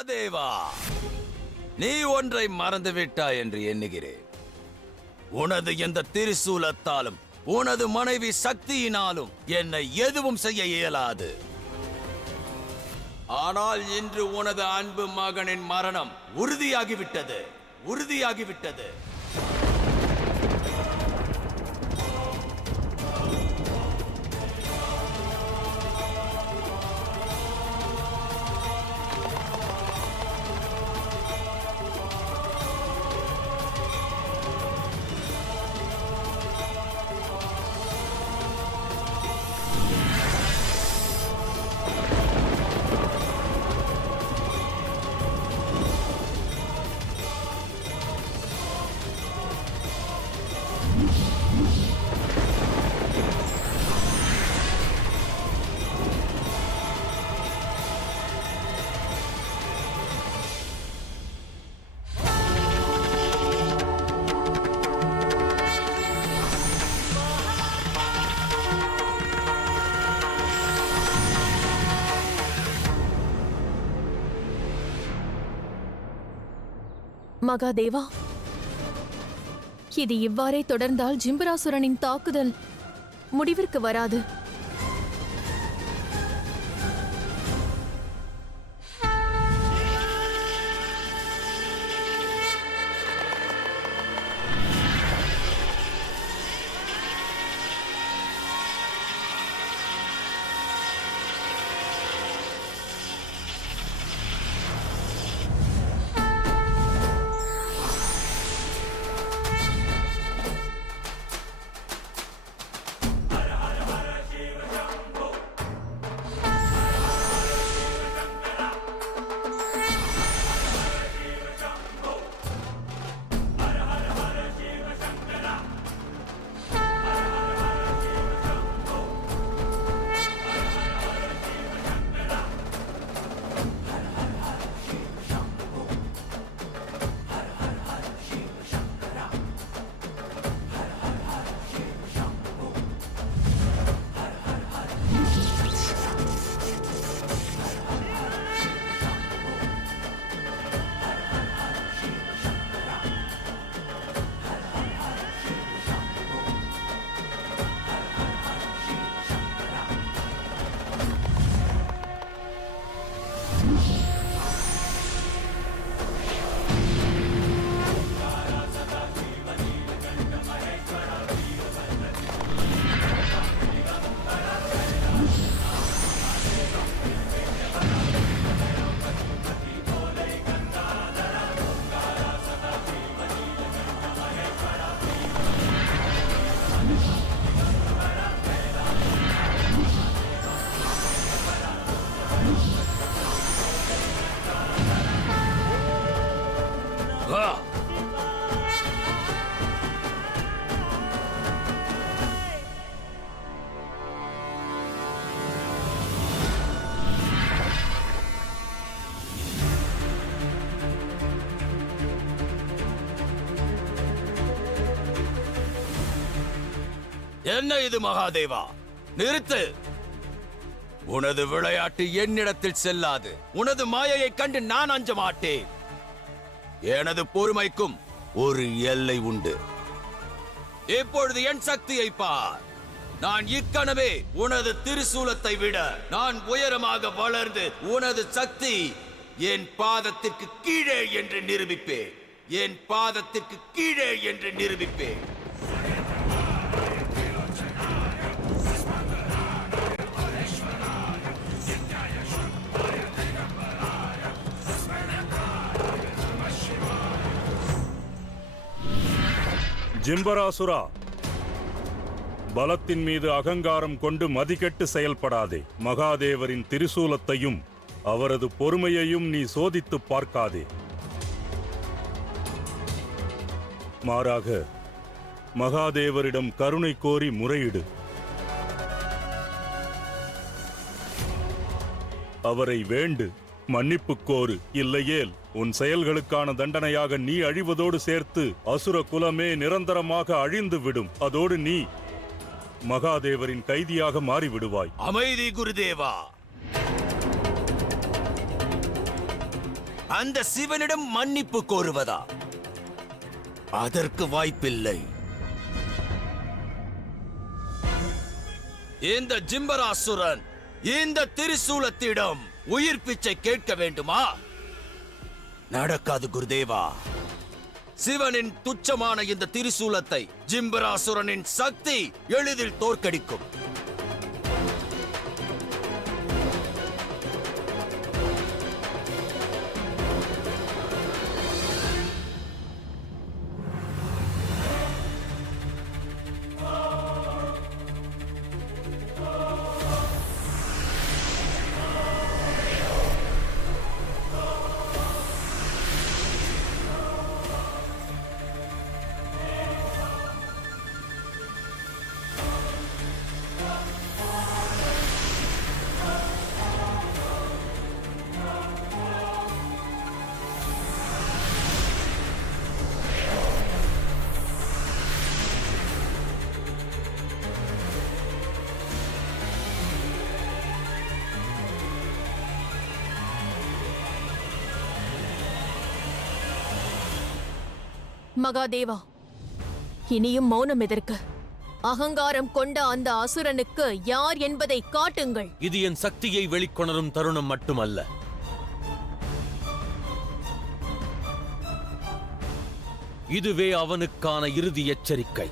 மகாதேவா, நீ ஒன்றை மறந்துவிட்டாய் என்று எண்ணுகிறேன். உனது எந்த திரிசூலத்தாலும் உனது மனைவி சக்தியினாலும் என்னை எதுவும் செய்ய இயலாது. ஆனால் இன்று உனது அன்பு மகனின் மரணம் உறுதியாகிவிட்டது. மகாதேவா, இது இவ்வாறே தொடர்ந்தால் ஜிம்பராசுரனின் தாக்குதல் முடிவிற்கு வராது. என்ன இது மகாதேவா? நிறுத்து! உனது விளையாட்டு என்னிடத்தில் செல்லாது. உனது மாயையை கண்டு நான் அஞ்ச மாட்டேன். எனது பொறுமைக்கும் ஒரு எல்லை உண்டு. இப்பொழுது என் சக்தியை பார். நான் இக்கனவே உனது திரிசூலத்தை விட நான் உயரமாக வளர்ந்து உனது சக்தி என் பாதத்திற்கு கீழே என்று நிரூபிப்பேன். என் பாதத்திற்கு கீழே என்று நிரூபிப்பேன். ஜிம்பராசுரா, பலத்தின் மீது அகங்காரம் கொண்டு மதிக்கெட்டு செயல்படாதே. மகாதேவரின் திரிசூலத்தையும் அவரது பொறுமையையும் நீ சோதித்து பார்க்காதே. மாறாக மகாதேவரிடம் கருணை கோரி முறையிடு. அவரை வேண்டு, மன்னிப்பு கோரு. இல்லையேல் உன் செயல்களுக்கான தண்டனையாக நீ அழிவதோடு சேர்த்து அசுர குலமே நிரந்தரமாக அழிந்து விடும். அதோடு நீ மகாதேவரின் கைதியாக மாறிவிடுவாய். அமைதி குருதேவா. அந்த சிவனிடம் மன்னிப்பு கோருவதா? அதற்கு வாய்ப்பில்லை. இந்த ஜிம்பராசுரன் இந்த திரிசூலத்திடம் உயிர் பிச்சை கேட்க வேண்டுமா? நடக்காது குருதேவா. சிவனின் துச்சமான இந்த திரிசூலத்தை ஜிம்பராசுரனின் சக்தி எளிதில் தோற்கடிக்கும். மகாதேவா, இனியும் மௌனம் எதற்கு? அகங்காரம் கொண்ட அந்த அசுரனுக்கு யார் என்பதை காட்டுங்கள். இது என் சக்தியை வெளிக்கொணரும் தருணம் மட்டுமல்ல. இதுவே அவனுக்கான இறுதி எச்சரிக்கை.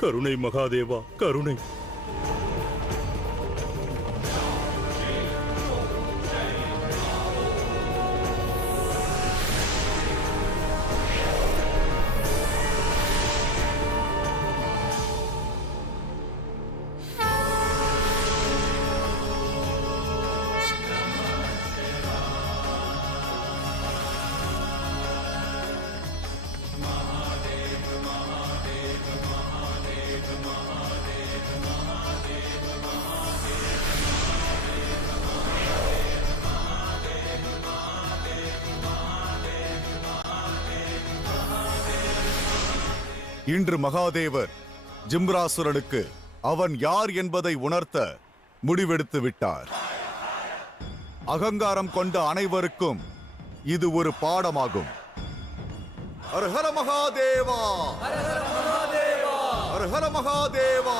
கருணை மகாதேவா, கருணை. இன்று மகாதேவர் ஜிம்ராசுரனுக்கு அவன் யார் என்பதை உணர்த்த முடிவெடுத்து விட்டார். அகங்காரம் கொண்ட அனைவருக்கும் இது ஒரு பாடமாகும். ஹர ஹர மகாதேவா, ஹர ஹர மகாதேவா, ஹர ஹர மகாதேவா.